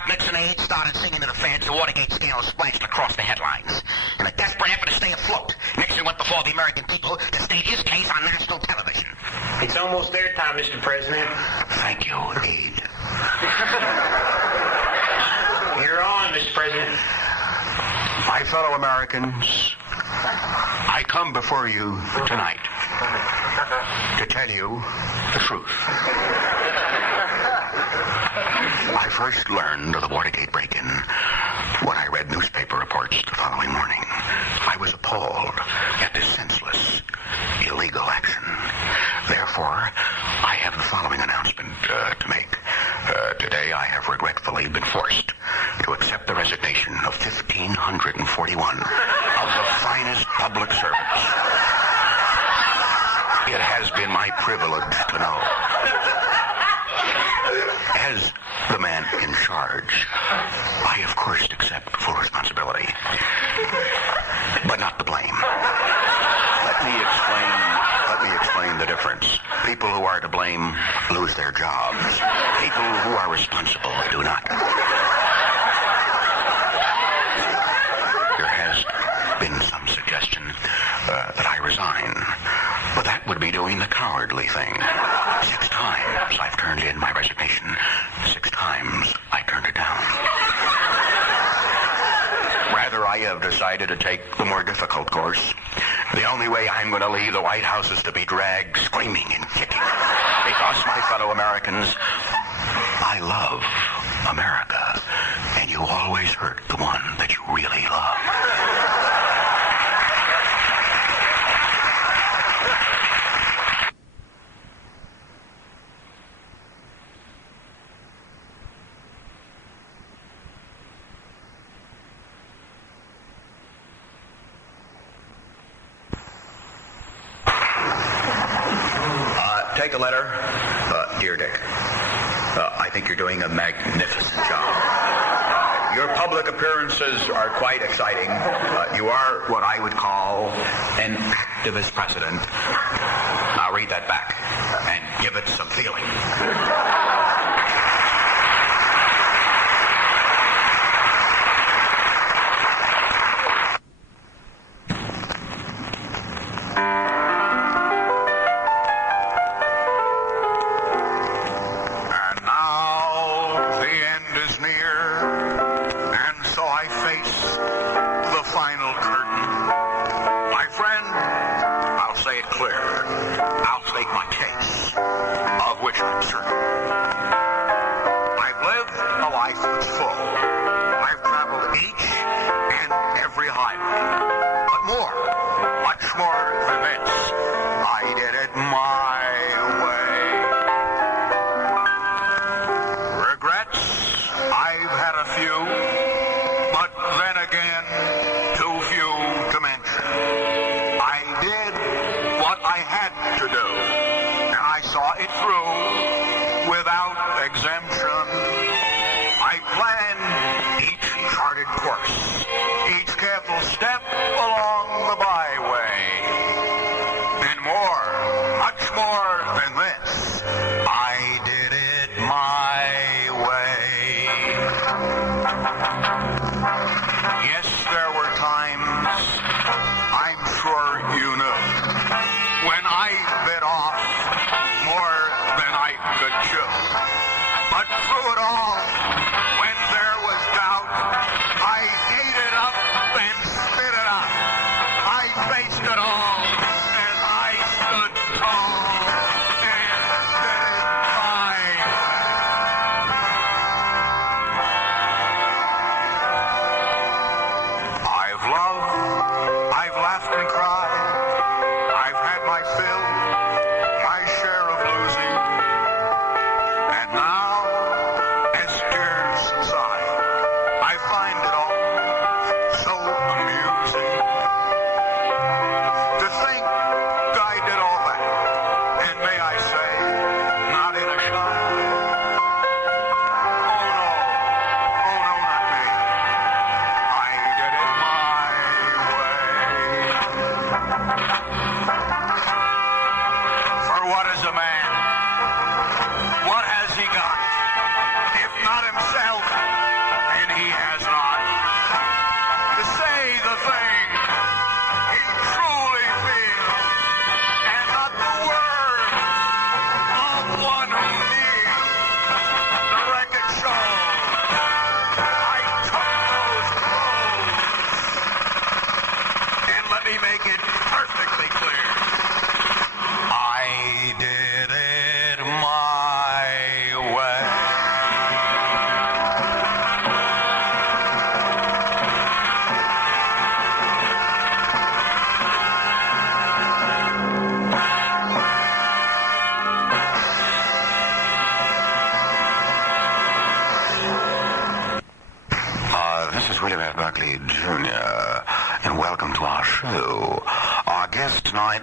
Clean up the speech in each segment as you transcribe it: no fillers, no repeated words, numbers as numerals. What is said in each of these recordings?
out, Nixon aides started singing to the fans. The Watergate scandal splashed across the headlines. In a desperate effort to stay afloat, Nixon went before the American people to state his case on national television. It's almost their time, Mr. President. Thank you, Aide. You're on, Mr. President. My fellow Americans, I come before you tonight to tell you the truth. I first learned of the Watergate break-in when I read newspaper reports the following morning. I was appalled at this senseless, illegal action. Therefore, I have the following announcement to make. Today, I have regretfully been forced to accept the resignation of 1,541 of the finest public servants. It has been my privilege to know. As the man in charge, I of course accept full responsibility, but not the blame. Let me explain the difference. People who are to blame lose their jobs. People who are responsible do not. There has been some suggestion that I resign, but that would be doing the cowardly thing. 6 times I've turned in my resignation. 6 times I turned it down. Rather, I have decided to take the more difficult course. The only way I'm going to leave the White House is to be dragged screaming and kicking. Because, my fellow Americans, I love America, and you always hurt the one that you really love. Take a letter. Dear Dick, I think you're doing a magnificent job. Your public appearances are quite exciting. You are what I would call an activist president. Now read that back and give it some feeling. What has he got? If not himself, Brinkley, Jr., and welcome to our show. Our guest tonight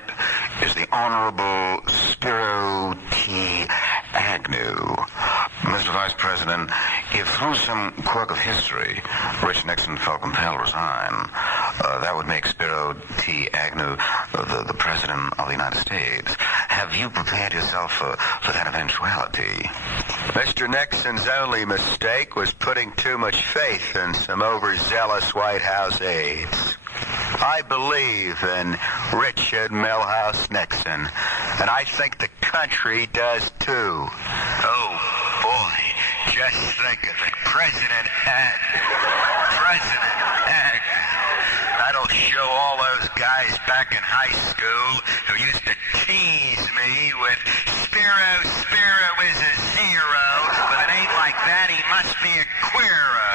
is the Honorable Spiro T. Agnew. Mr. Vice President, if through some quirk of history, Rich Nixon felt compelled to resign, that would make Spiro T. Agnew the President of the United States. Have you prepared yourself for that eventuality? Mr. Nixon's only mistake was putting too much faith in some overzealous White House aides. I believe in Richard Milhouse Nixon, and I think the country does too. Oh, boy, just think of it. President Agnew. That'll show all those guys back in high school who used to tease me with Spiro is a zero. But it ain't like that. He must be a queero.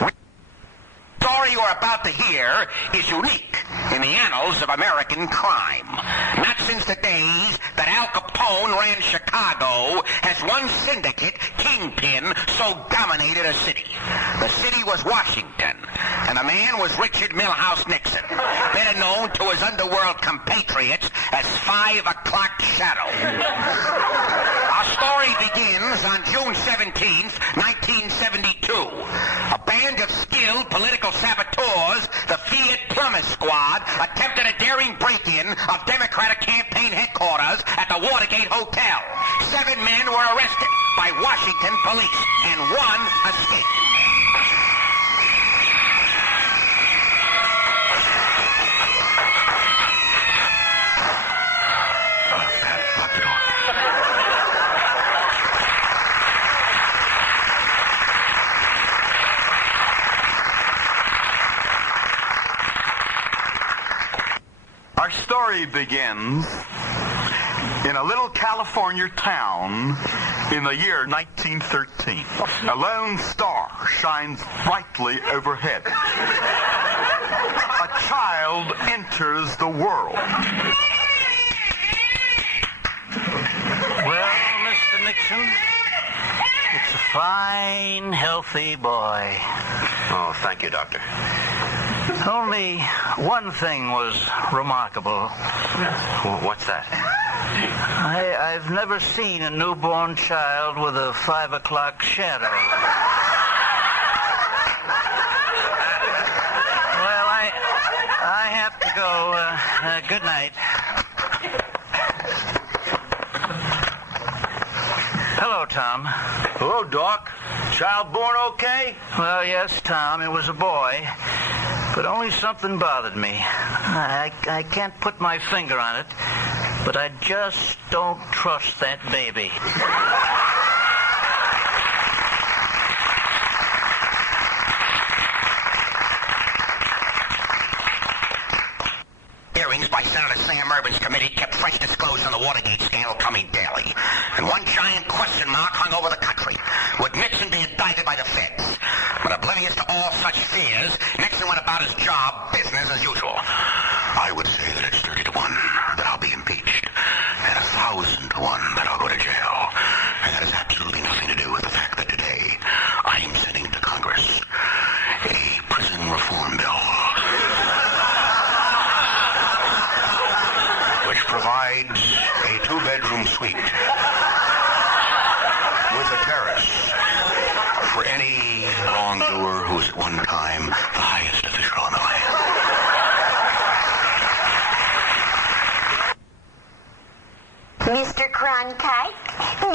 The story you're about to hear is unique in the annals of American crime. Not since the days that Al Capone ran Chicago has one syndicate kingpin so dominated a city. The city was Washington, and the man was Richard Milhouse Nixon, better known to his underworld compatriots as 5 O'Clock Shadow. Our story begins on June 17th, 1972. A band of skilled political saboteurs, the Fiat Plumber Squad, attempted a daring break-in of Democratic campaign headquarters at the Watergate Hotel. 7 men were arrested by Washington police, and 1 escaped. Lock the door. Our story begins in a little California town in the year 1913. A lone star shines brightly overhead. A child enters the world. Well, Mr. Nixon, it's a fine, healthy boy. Oh, thank you, Doctor. Only one thing was remarkable. What's that? I've never seen a newborn child with a 5 o'clock shadow. Well, I have to go. Good night. Hello, Tom. Hello, Doc. Child born okay? Well, yes, Tom, it was a boy. But only something bothered me. I can't put my finger on it, but I just don't trust that baby. Hearings by Senator Sam Ervin's committee kept fresh disclosure on the Watergate scandal coming daily. And one giant question mark hung over the country. Would Nixon be indicted by the feds? But oblivious to all such fears, Nixon went about his job, business as usual. I would say that it's 30 to 1 that I'll be impeached, and 1,000 to 1 that I'll go to jail. And that has absolutely nothing to do with the fact that today I am sending to Congress a prison reform bill, which provides a 2-bedroom suite with a terrace for any wrongdoer who was at one time the highest official in the land. Mr. Cronkite,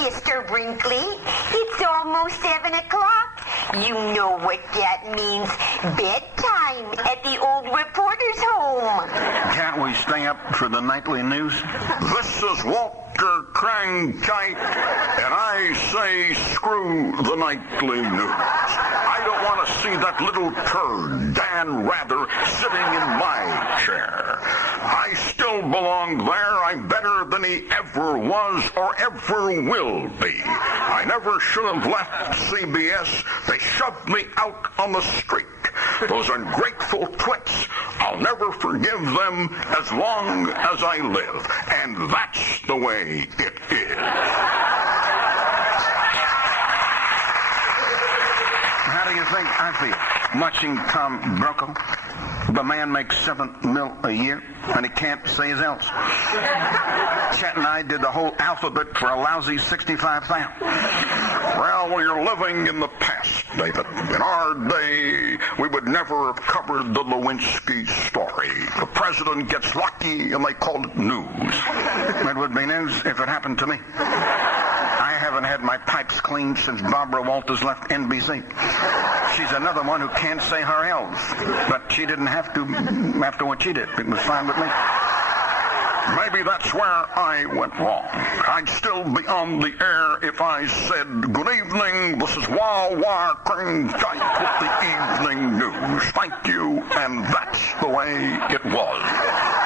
Mr. Brinkley, it's almost 7 o'clock. You know what that means. Bedtime at the old reporter's home. Can't we stay up for the nightly news? This is Walter Cronkite, and I say screw the nightly news. I don't want to see that little turd, Dan Rather, sitting in my chair. I still belong there. I'm better than he ever was or ever will be. I never should have left CBS. They shoved me out on the street. Those ungrateful twits, I'll never forgive them as long as I live. And that's the way it is. think I feel watching Tom Brokaw? The man makes $7 million a year, and he can't say his else. Chet and I did the whole alphabet for a lousy $65,000. Well, we're living in the past, David. In our day, we would never have covered the Lewinsky story. The president gets lucky, and they called it news. It would be news if it happened to me. I haven't had my pipes cleaned since Barbara Walters left NBC. She's another one who can't say her L's. But she didn't have to after what she did. It was fine with me. Maybe that's where I went wrong. I'd still be on the air if I said, good evening, this is Wah Wah Cronkite with the evening news. Thank you, and that's the way it was.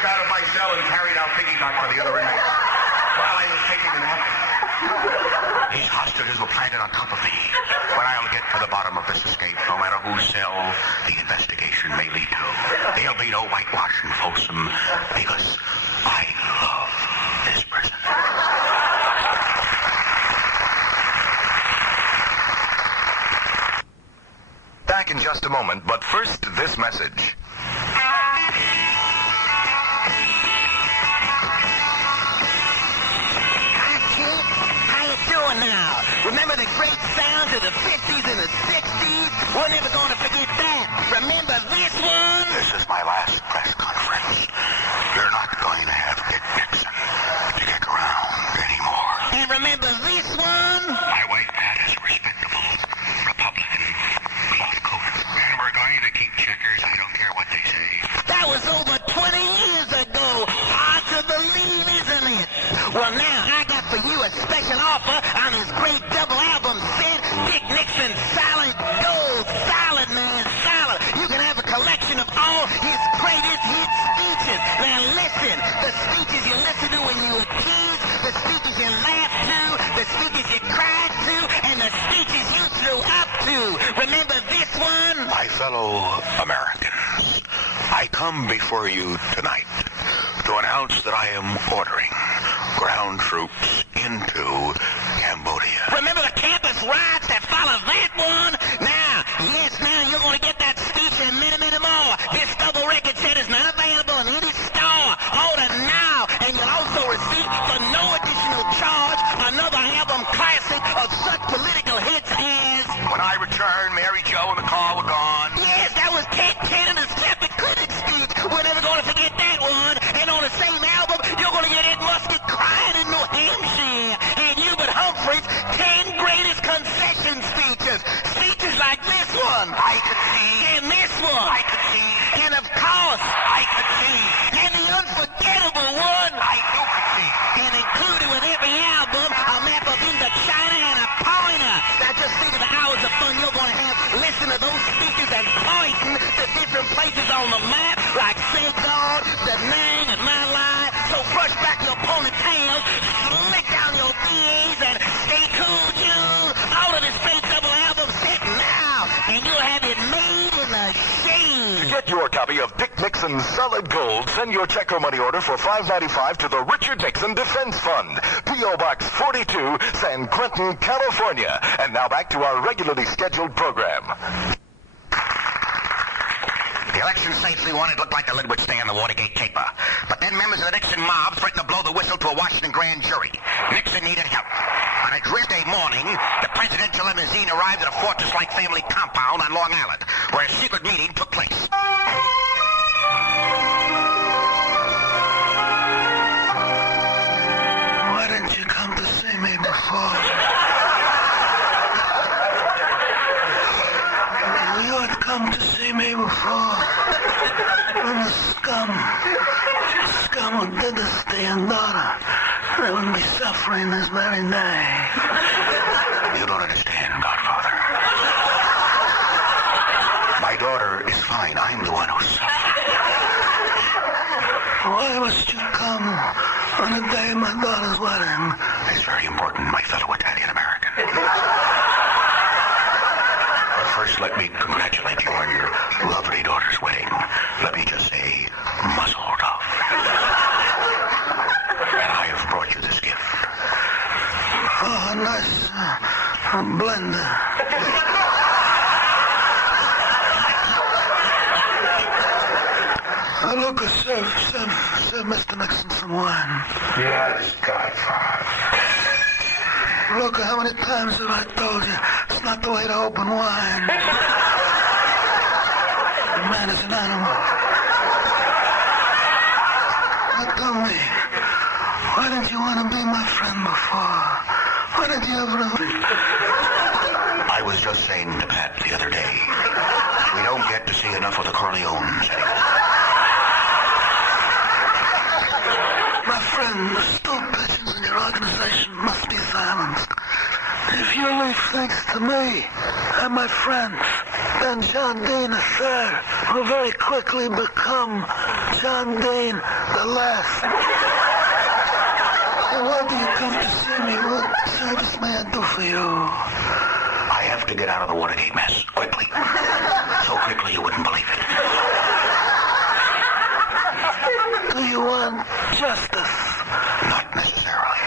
Out of my cell and carried out piggyback for the other inmates while I was taking a nap. These hostages were planted on top of me. But I'll get to the bottom of this escape, no matter whose cell the investigation may lead to. There'll be no whitewashing, Folsom, because I love this prison. Back in just a moment, but first, this message. Now. Remember the great sounds of the 50s and the 60s? We're never going to forget that. Remember this one? This is my last press conference. You're not going to have Dick Nixon to kick around anymore. And remember this one? My wife, Pat, is a respectable Republican cloth coat. And we're going to keep checkers. I don't care what they say. That was over 20 years ago. Hard to believe, isn't it? Well, now I got for you a special offer on his great double album set, Dick Nixon Salad Gold. Salad, man, salad. You can have a collection of all his greatest hit speeches. Now listen, the speeches you listened to when you were kids, the speeches you laughed to, the speeches you cried to, and the speeches you threw up to. Remember this one? My fellow Americans, I come before you tonight to announce that I am ordering ground troops into Cambodia. Remember the campus riots that followed that one? Now you're going to get that speech and many more. This double record set is not available in any store. Order now, and you'll also receive for no additional charge another album classic of such political hits as... When I return, Mary Jo and the car were gone. Yes, that was Ted Kennedy's Captain Clinic speech. We're never going to forget that one. And on the same album, you're going to get Ed Musket crying in New Hampshire. And Hubert Humphrey's 10 greatest concession speeches. Speeches like this one. I could see. And this one. I could see. And of course. I could see. And the unforgettable one. I do could see. And included with every album, a map of Indochina and a pointer. Now just think of the hours of fun you're going to have listening to those speeches and pointing to different places on the map, like Saigon, Da Nang, and My Lai. So brush back your ponytails, slick down your VAs, and stay cool, June. All of this great double album set now, and you'll have it made in the shade. To get your copy of Dick Nixon's Solid Gold, send your check or money order for $5.95 to the Richard Nixon Defense Fund, P.O. Box 42, San Quentin, California. And now back to our regularly scheduled program. The election safely won. It looked like the lid would stay on the Watergate caper. But then members of the Nixon mob threatened to blow the whistle to a Washington grand jury. Nixon needed help. On a Tuesday morning, the presidential limousine arrived at a fortress-like family compound on Long Island, where a secret meeting took place. Why didn't you come to see me before? You had come to see me before. When the scum who did this to your daughter, they wouldn't be suffering this very day. You don't understand, Godfather. My daughter is fine. I'm the one who's suffering. Why must you come on the day of my daughter's wedding? It's very important, my fellow Italian-American. But first, let me congratulate you on your lovely daughter's wedding. Let me just say, muzzle off. And I have brought you this gift. Oh, a nice blender. Look, serve Mr. Nixon some wine. Yes, Godfather. Look, how many times have I told you it's not the way to open wine? The man is an animal. Now tell me, why didn't you want to be my friend before? Why did you ever... I was just saying to Pat the other day, we don't get to see enough of the Corleones anymore. My friend, the stool pigeons in your organization must be silenced. If you leave thanks to me and my friends, then John Dean III will very quickly become John Dean the Last. And why do you come to see me? What service may I I do for you? I have to get out of the Watergate mess, quickly. So quickly you wouldn't believe it. Do you want justice? Not necessarily.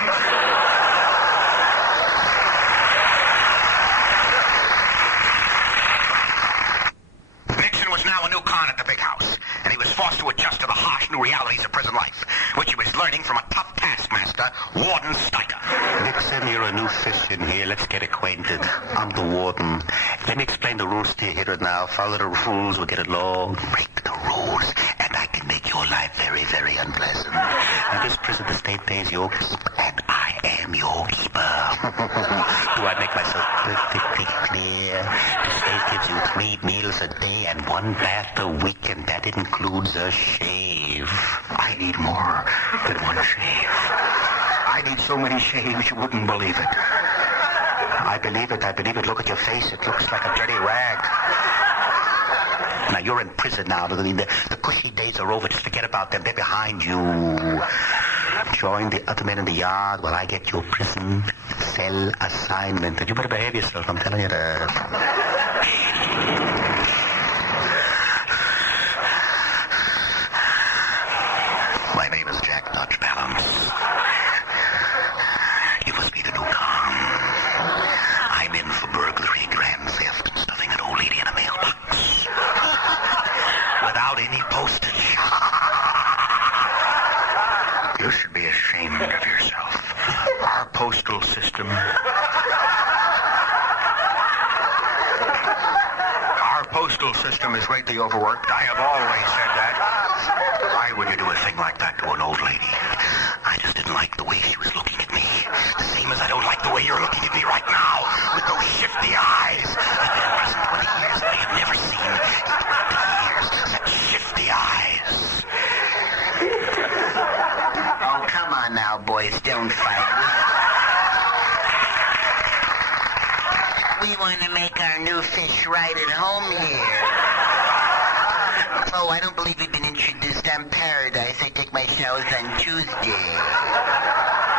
Nixon was now a new con at the big house, and he was forced to adjust to the harsh new realities of prison life, which he was learning from a tough taskmaster, Warden Steiger. Nixon, you're a new fish in here. Let's get acquainted. I'm the warden. Let me explain the rules to you here and now. Follow the rules, we'll get along. Break the rules, and I can make your life very, very unpleasant. Now, this prison, the state pays your keep, and I am your keeper. Do I make myself perfectly clear? The state gives you 3 meals a day and 1 bath a week, and that includes a shave. I need more than 1 shave. I need so many shaves you wouldn't believe it. I believe it. Look at your face. It looks like a dirty rag. Now, you're in prison now. The cushy days are over. Just forget about them. They're behind you. Join the other men in the yard while I get your prison cell assignment. And you better behave yourself. I'm telling you that. My name is Jack Dutch Balance. You must be the new con. I'm in for burglary, grand theft, and stuffing an old lady in a mailbox. Without any postage. You should be ashamed of yourself. Our postal system... Our postal system is greatly overworked. I have always said that. Why would you do a thing like that to an old lady? I just didn't like the way she was looking at me. The same as I don't like the way you're looking at me right now, with those shifty eyes. I've been in prison 20 years, and I have never seen in 20 years such shifty eyes. Oh, come on now, boys. Don't fight. We want to make our new fish right at home here. Oh, I don't believe we've been introduced. I'm Paradise. I take my showers on Tuesday.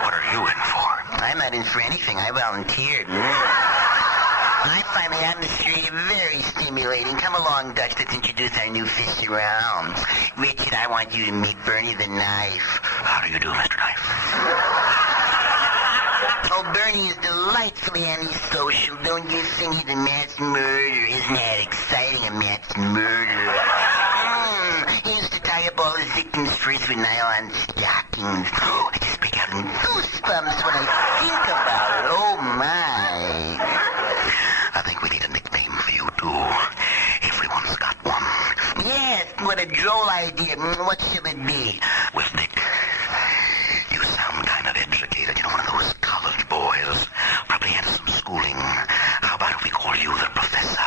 What are you in for? I'm not in for anything. I volunteered. I find the atmosphere very stimulating. Come along, Dutch. Let's introduce our new fish around. Richard, I want you to meet Bernie the Knife. How do you do, Mr. Knife? Oh, Bernie is delightfully antisocial. Don't you think he's a mass murderer? Isn't that exciting, a mass murderer? He used to tie up all his victims first with nylon stockings. Oh, I just break out in goosebumps when I think about it. Oh, my. I think we need a nickname for you, too. Everyone's got one. Yes, what a droll idea. What shall it be? Well, Nick, you sound kind of educated. You know, one of those college boys. Probably had some schooling. How about if we call you the Professor?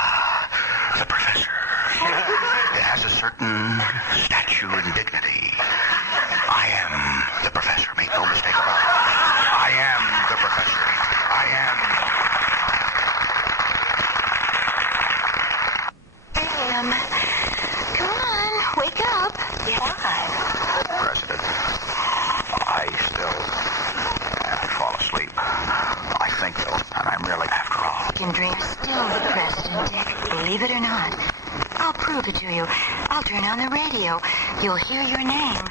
The Professor. It has a certain stature and dignity. I am the Professor. Make no mistake about it. I am the Professor. I am... Come on, wake up. Why? President, I still fall asleep. I think, though, and I'm really, after all... Can dream still the president, Dick. Believe it or not. I'll prove it to you. I'll turn on the radio. You'll hear your name.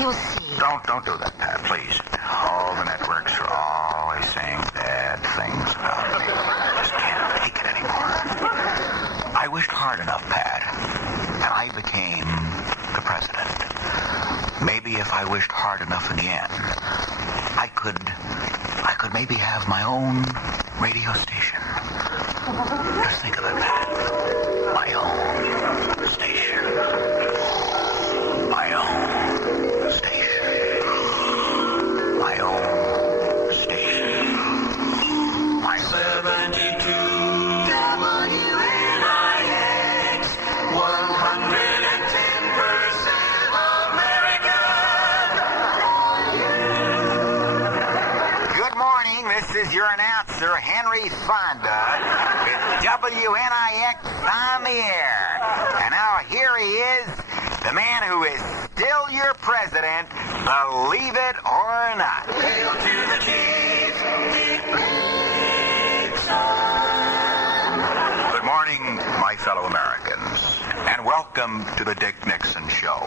You'll see. Don't do that, Pat, please. All the networks are always saying bad things about me. I just can't take it anymore. I wished hard enough, Pat, and I became the president. Maybe if I wished hard enough again, I could maybe have my own radio station. Just think of it, Pat. My own station. My own station. My own station. My 72 WNIX 110% American. Good morning. This is your announcer, Henry Fonda. It's WNIX on the air. And now here he is, the man who is still your president, believe it or not. Hail to the chief. welcome to the Dick Nixon Show,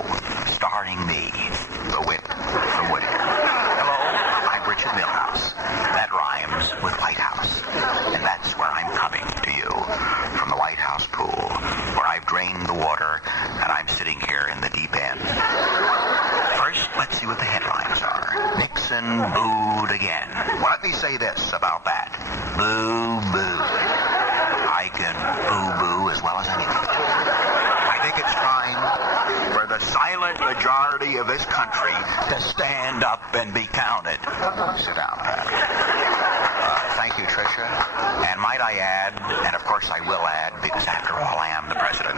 starring me, the wit from Whitaker. Hello, I'm Richard Milhouse. That rhymes with White House, and that's where I'm coming to you, from the White House pool, where I've drained the water, and I'm sitting here in the deep end. First, let's see what the headlines are. Nixon booed again. Well, let me say this about that. Boo, boo. I can boo-boo as well as anything. I think it's time for the silent majority of this country to stand up and be counted. Sit down, Pat. Thank you, Tricia. And might I add, and of course I will add, because after all I am the president,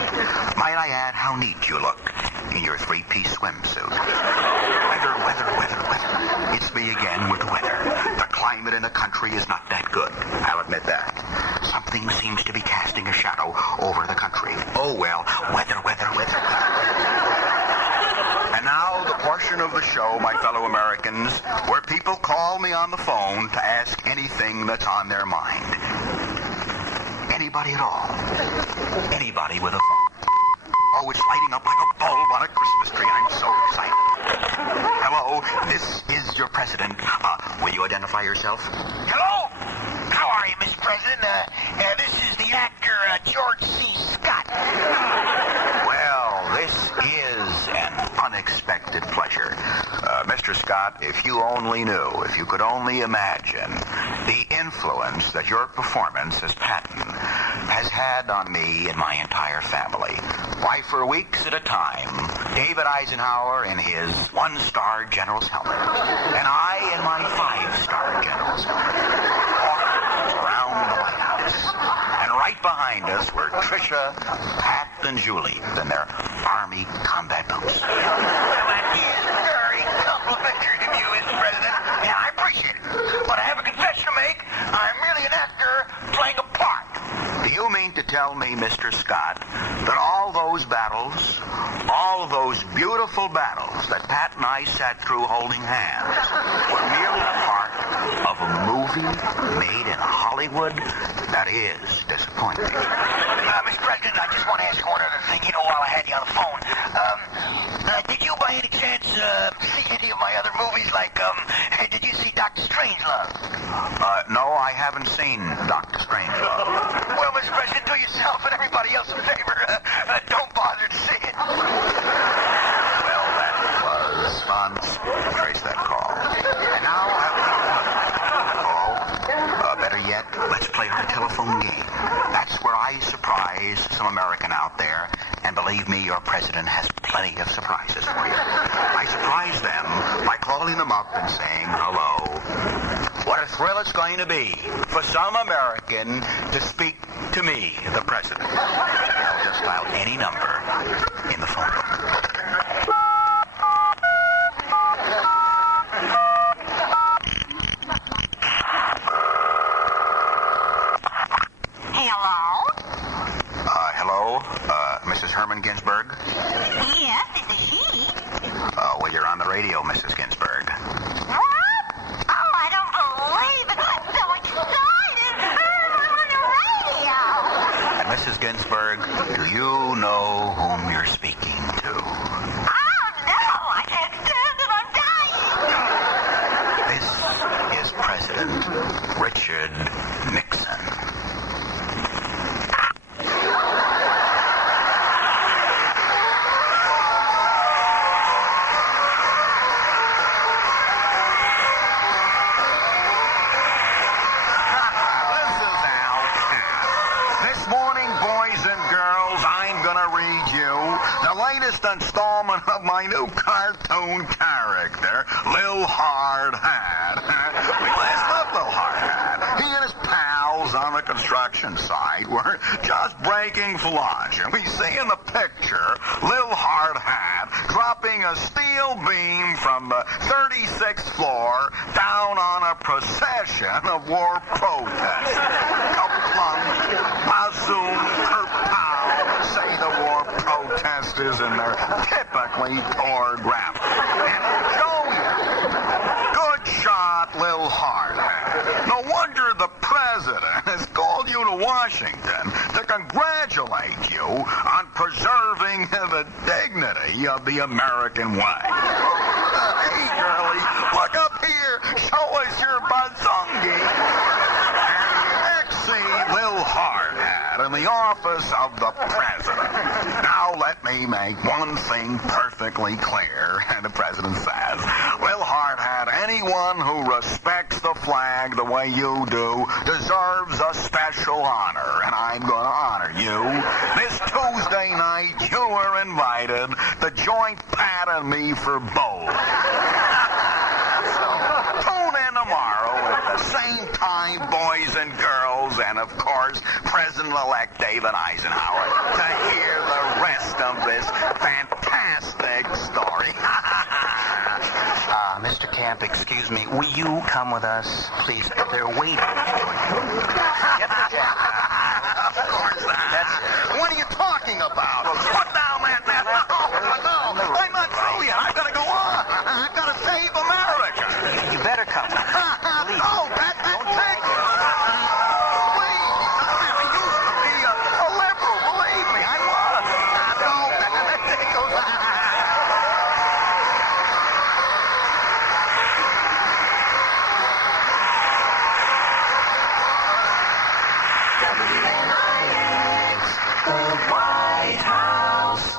might I add how neat you look in your three-piece swimsuit. Weather. It's me again with the weather. The climate in the country is not that good. I'll admit that. Something seems to be casting a shadow over the country. Oh, well, weather. And now the portion of the show, my fellow Americans, where people call me on the phone to ask anything that's on their mind. Anybody at all. Anybody with a phone. Oh, it's lighting up like a bulb on a Christmas tree. I'm so excited. Hello, this is your president. Will you identify yourself? Hello? How are you, Mr. President? This is the actor, George C. Scott. Well, this is an unexpected pleasure. Mr. Scott, if you only knew, if you could only imagine the influence that your performance as Patton has had on me and my entire family. Why, for weeks at a time, David Eisenhower in his one-star general's helmet, and I in my five-star general's helmet, walked around the White House. And right behind us were Tricia, Pat, and Julie in their Army combat boots. Well, that is very complimentary of you, Mr. President, and I appreciate it. But I have a confession to make. I'm merely an actor playing a part. Do you mean to tell me, Mr. Scott, that all those battles, all those beautiful battles that Pat and I sat through holding hands, were merely part of a movie made in Hollywood? That is disappointing. Mr. President, I just want to ask you one other thing, while I had you on the phone. Did you by any chance see any of my other movies, like, did you see Dr. Strangelove? No, I haven't seen Dr. Strangelove. Well, Mr. President, do yourself and everybody else a favor. Don't bother to see it. Well, that was fun. Trace that call. And now better yet, let's play our telephone game. That's where I surprise some American out there, and believe me, your president has plenty of surprises for you. I surprise them by calling them up and saying hello. What a thrill it's going to be for some American to speak to me, the president. They'll just dial any number in the phone book. Mrs. Herman Ginsburg? Yes, this is she. Well, you're on the radio, Mrs. Ginsburg. What? Oh, I don't believe it. I'm so excited. I'm on the radio. And Mrs. Ginsburg, do you know whom you're speaking to? Oh, no. I can't stand it. I'm dying. This is President Richard Nixon. Installment of my new cartoon character, Lil Hard Hat. We last left Lil Hard Hat. He and his pals on the construction site were just breaking flush, and we see in the picture Lil Hard Hat dropping a steel beam from the 36th floor down on a procession of war protests. Kaplunk, bazoom, kerpow, say the war protesters in their typically choreographed. And show you. Good shot, Lil Hard Hat. No wonder the president has called you to Washington to congratulate you on preserving the dignity of the American way. Hey, girlie, look up here. Show us your bazungi. Exceed Will Hardhat in the office of the president. Now let me make one thing perfectly clear. And the president says, Will Hardhat, anyone who respects the flag the way you do deserves a special honor, and I'm going to honor you. This Tuesday night, you are invited to joint Pat and me for both. Tune in tomorrow at the same time, boys and girls, and of course, President-elect David Eisenhower, to hear the rest of this fantastic story. Mr. Camp, excuse me. Will you come with us, please? They're waiting. Get the jacket. Of course not. What are you talking about? Put down that... No, I'm not through yet. I've got to go on. I've got to save America. You better come. Please. No, that don't take it. Please. I used to be a liberal. Believe me, I was. No, that goes on. The White House.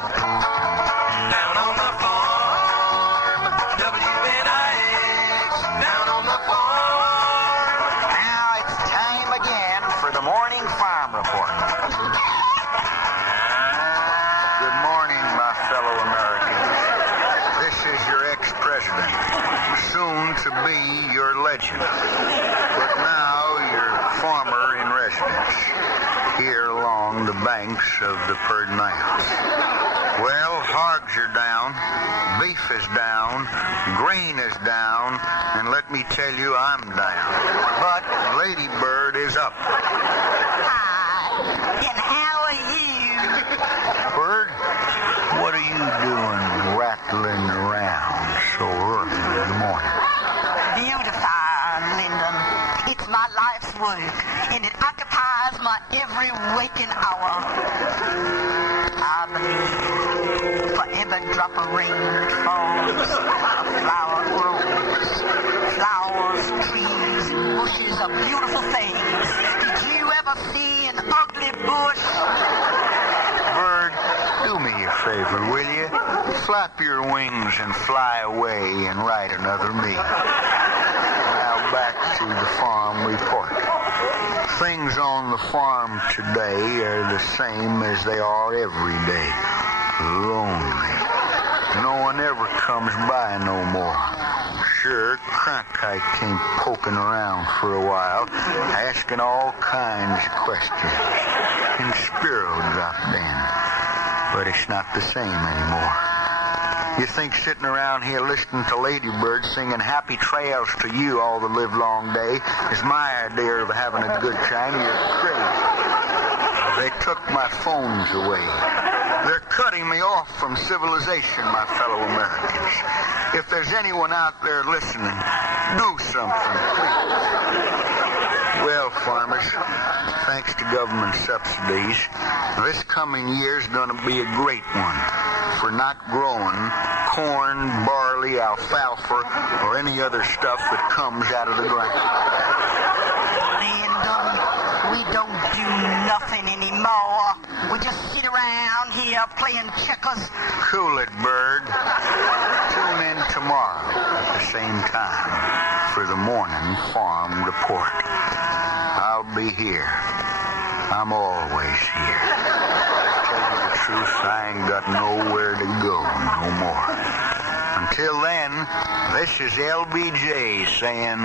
Down on the farm. WNIX. Down on the farm. Now it's time again for the morning farm report. Good morning, my fellow Americans. This is your ex-president, soon to be your legend, but now your farmer in residence, here along the banks of the Pedernales. Well, hogs are down, beef is down, grain is down, and let me tell you, I'm down. But Lady Bird is up. Hi, and how are you? Bird, what are you doing rattling around so early in the morning? Beautiful, Lyndon. It's my life's work, and it occupies my every waking hour. I believe for every drop of rain that falls, a flower grows. Flowers, trees, and bushes are beautiful things. Did you ever see an ugly bush? Bird, do me a favor, will you? Flap your wings and fly away and write another me. Now back to the farm report. Things on the farm today are the same as they are every day. Lonely. No one ever comes by no more. Sure, Cronkite came poking around for a while, asking all kinds of questions. And Spiro dropped in. But it's not the same anymore. You think sitting around here listening to Lady Bird singing happy trails to you all the livelong day is my idea of having a good time? You're crazy. They took my phones away. They're cutting me off from civilization, my fellow Americans. If there's anyone out there listening, do something, please. Well, farmers, thanks to government subsidies, this coming year's going to be a great one for not growing corn, barley, alfalfa, or any other stuff that comes out of the ground. Lyndon, we don't do nothing anymore. We just sit around here playing checkers. Cool it, Bird. Tune in tomorrow at the same time for the morning farm report. I'll be here. I'm always here. Tell you the truth, I ain't got nowhere to go no more. Until then, this is LBJ saying...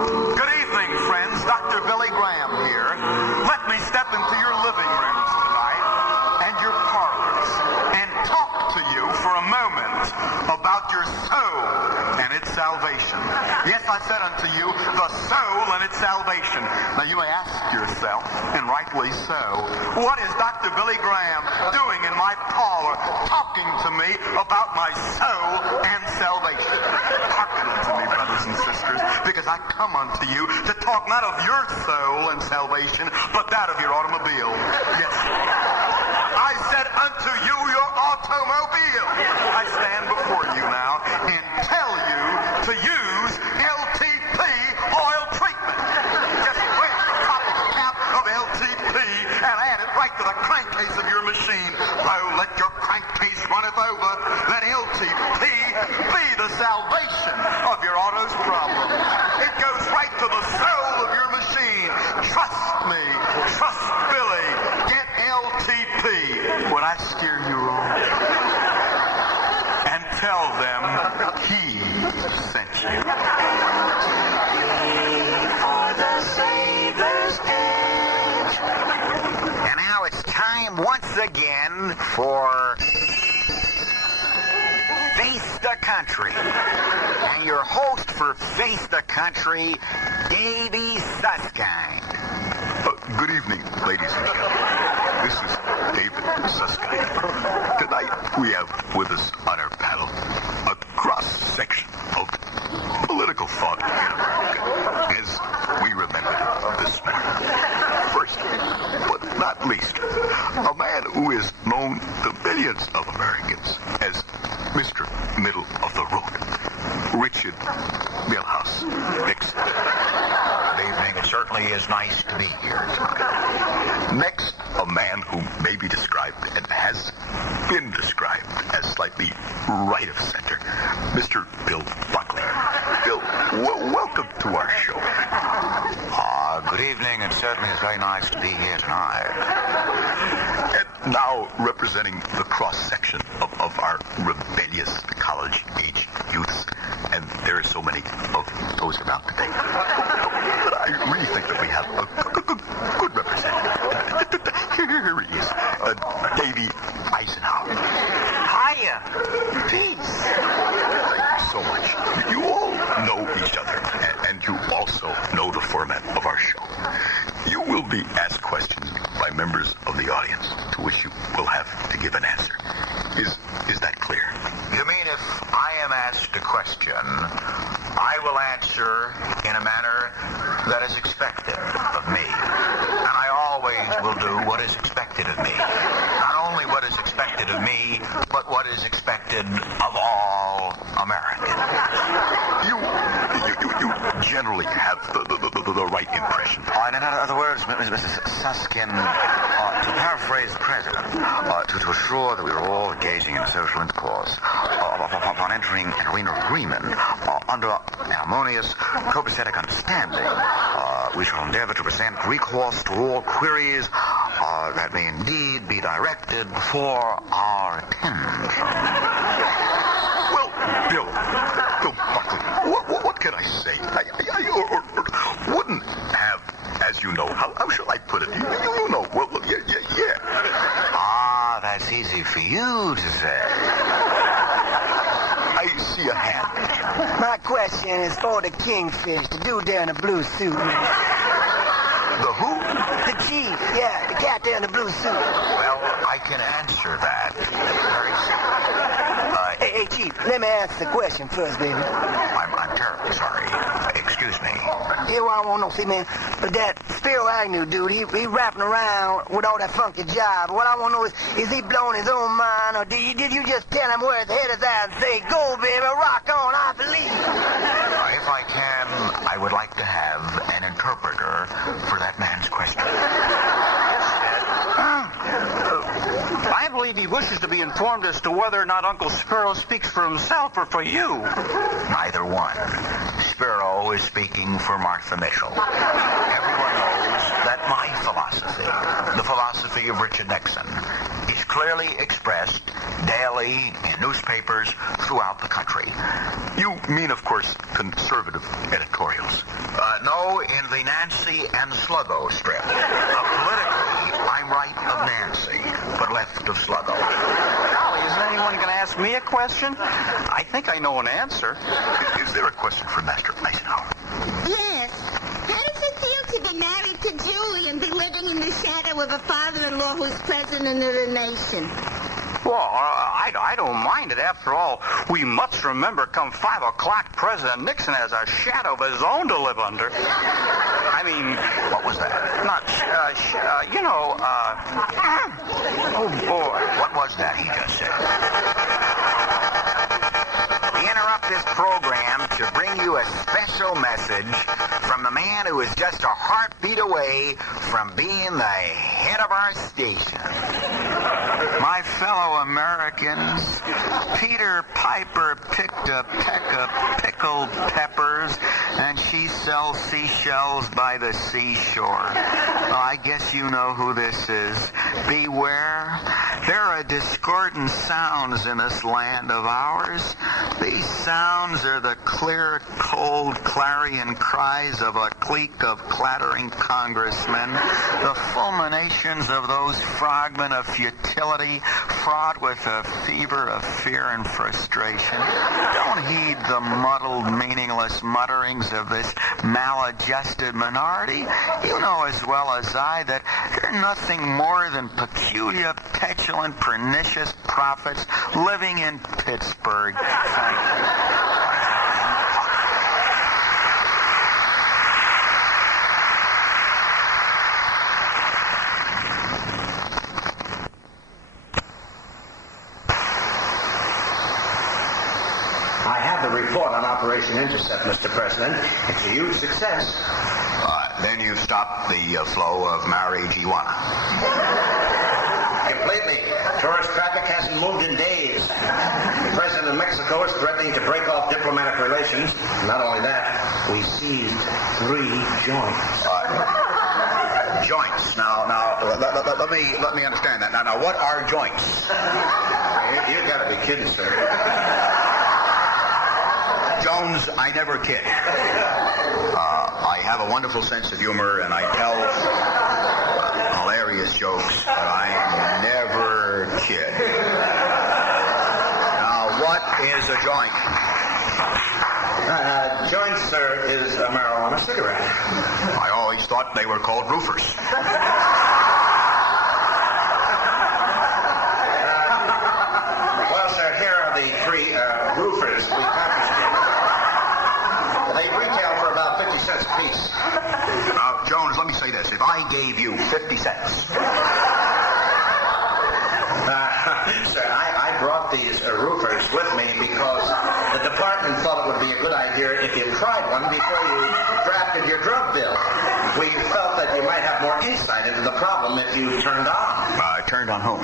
Good evening, friends. Dr. Billy Graham here. Let me step into your living rooms tonight and your parlors and talk to you for a moment about your soul and its salvation. Yes, I I said unto you, the soul and its salvation. Now you may ask yourself, and rightly so, what is Dr. Billy Graham doing in my parlor talking to me about my soul and salvation? Hearken unto me, brothers and sisters, because I come unto you to talk not of your soul and salvation, but that of your automobile. Yes. I said unto you, your automobile. I stand before you now and tell you to use LTP oil treatment. Just wet the top of the cap of LTP and add it right to the crankcase of your machine. Oh, let your crankcase runneth over. Let LTP be the salvation of your auto's problem. It goes right to the soul of your machine. Trust me. Trust Billy. Get LTP when I steer you wrong. And tell them he sent you. For the Sailor's Edge. And now it's time once again for Face the Country. And your host for Face the Country, Davey Susskind. Good evening, ladies and gentlemen. This is David Susskind. Tonight we have with us on our panel a cross-section of political thought in America as we remember this man. First, but not least, a man who is known to millions of Americans as Mr. Middle of the Road, Richard Milhouse Nixon. Good evening. It certainly is nice to be here tonight. Next, a man who may be described and has been described as slightly right of center, Mr. Bill Buckley. Bill, welcome to our show. Good evening. It certainly is very nice to be here tonight. And now, representing the cross-section of our rebellious college-age youths, and there are so many of those around today, but I really think that we have a good representative. Here he is, Davey Eisenhower. Hiya. Peace. Thank you so much. You all know each other, and you also know the format of our show. You will be asked questions by members of the audience, to which you will have to give an answer. Is that clear? You mean if I am asked a question, I will answer in a manner that is expected of me. And I always will do what is expected of me. Not only what is expected of me, but what is expected of all Americans. You generally have the right impression. In other words, Mrs. Susskind, to paraphrase the president, to assure that we are all engaging in social intercourse, upon entering an arena of agreement, under harmonious, copacetic understanding, we shall endeavor to present recourse to all queries that may indeed be directed for our attention. Well, Bill Buckley, what can I say? I wouldn't have, as you know, how shall I put it? You know, well, yeah. That's easy for you to say. I see a hand. My question is for the Kingfish, the dude there in the blue suit. The who? The chief, yeah, the cat there in the blue suit. Well, I can answer that very simply. Hey, Chief, let me ask the question first, baby. I'm terribly sorry. Excuse me. Yeah, well, I want to know, see, man, but that Spiro Agnew dude, he rapping around with all that funky jive. What I want to know is he blowing his own mind, or did you just tell him where his head is at and say, go, baby, rock on, I believe? If I can, I would like to have an interpreter for that man's question. I believe he wishes to be informed as to whether or not Uncle Spiro speaks for himself or for you. Neither one. Spiro is speaking for Martha Mitchell. Everyone knows that my philosophy, the philosophy of Richard Nixon, is clearly expressed daily in newspapers throughout the country. You mean, of course, conservative editorials? No, in the Nancy and Sluggo strip. Politically, I'm right of Nancy, but left of Sluggo. Golly, isn't anyone going to ask me a question? I think I know an answer. Is there a question for Master Eisenhower? to Julie and be living in the shadow of a father-in-law who's president of the nation? Well, I don't mind it. After all, we must remember come 5 o'clock, President Nixon has a shadow of his own to live under. I mean, What was that? not, oh, boy. What was that he just said? We interrupt this program to bring you a special message from the man who is just a heartbeat away from being the head of our station. My fellow Americans, Peter Piper picked a peck of pickled peppers, and she sells seashells by the seashore. I guess you know who this is. Beware. There are discordant sounds in this land of ours. These sounds are the clear, cold, clarion cries of a clique of clattering congressmen, the fulminations of those frogmen of futility, fraught with a fever of fear and frustration. Don't heed the muddled, meaningless mutterings of this maladjusted minority. You know as well as I that they're nothing more than peculiar, petulant, pernicious prophets living in Pittsburgh. Thank you. I have the report on Operation Intercept, Mr. President. It's a huge success. Then you stopped the flow of marijuana. Completely. Tourist traffic hasn't moved in days. The President of Mexico is threatening to break off diplomatic relations. Not only that, we seized 3 joints. Joints. Now, let me understand that. Now, what are joints? You've got to be kidding, sir. Jones, I never kid. I have a wonderful sense of humor, and I tell hilarious jokes, but I never kid. Now, what is a joint? Joint, sir, is a marijuana cigarette. I always thought they were called roofers. Well, sir, here are the 3 roofers we confiscated. They retail for about 50 cents a piece. Now, Jones, let me say this. If I gave you 50 cents... Sir, I brought these roofers with me because the department thought it would be a good idea if you tried one before you drafted your drug bill. We felt that you might have more insight into the problem if you turned on. Turned on whom?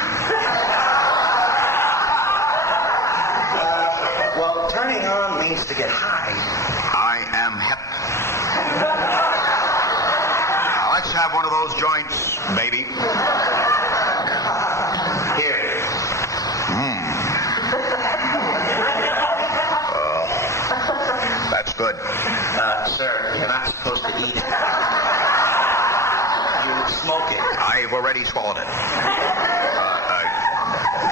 Well, turning on means to get high. I am hip. Now, let's have one of those joints, baby. Here. That's good. Sir, you're not supposed to eat it. You smoke it. I've already swallowed it.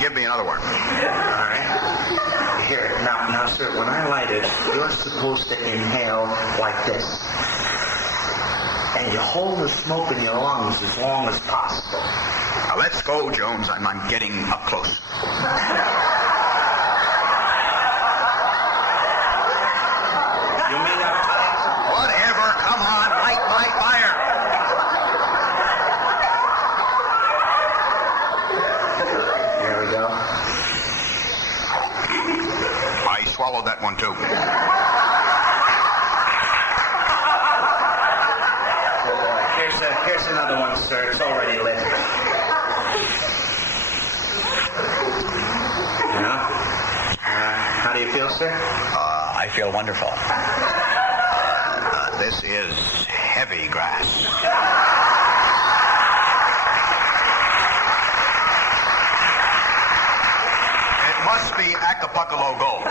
Give me another one. All right. Here, now, sir, when I light it, you're supposed to inhale like this. And you hold the smoke in your lungs as long as possible. Now, let's go, Jones. I'm getting up close. You mean up tight? Whatever. Come on. Light my fire. There we go. I swallowed that one, too. Here's another one, sir. It's already lit. Now, how do you feel, sir? I feel wonderful. This is heavy grass. It must be Acapulco Gold.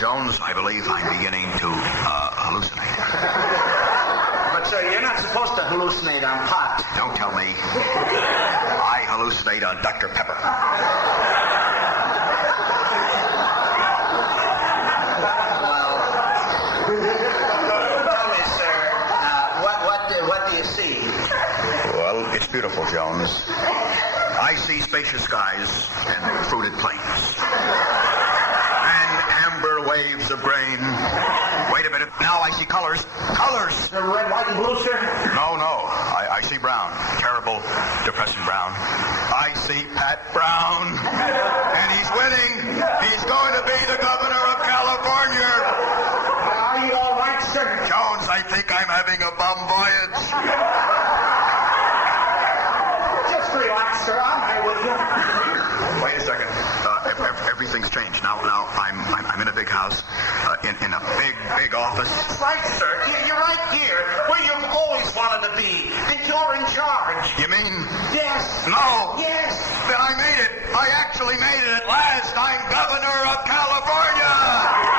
Jones, I believe I'm beginning to hallucinate. But, sir, you're not supposed to hallucinate on pot. Don't tell me. I hallucinate on Dr. Pepper. beautiful, Jones. I see spacious skies and fruited plains. And amber waves of grain. Wait a minute. Now I see colors. Colors! Red, white, and blue, sir? No. I see brown. Terrible, depressing brown. I see Pat Brown. And he's winning. He's going to be the governor of California. Are you all right, sir? Jones, I think I'm having a bum voyage. Just relax, sir. I'm here with you. Wait a second. Everything's changed. Now I'm in a big house, in a big office. That's right, sir. You're right here, where you've always wanted to be. And you're in charge. You mean? Yes. No. Yes. Then I made it. I actually made it at last. I'm governor of California.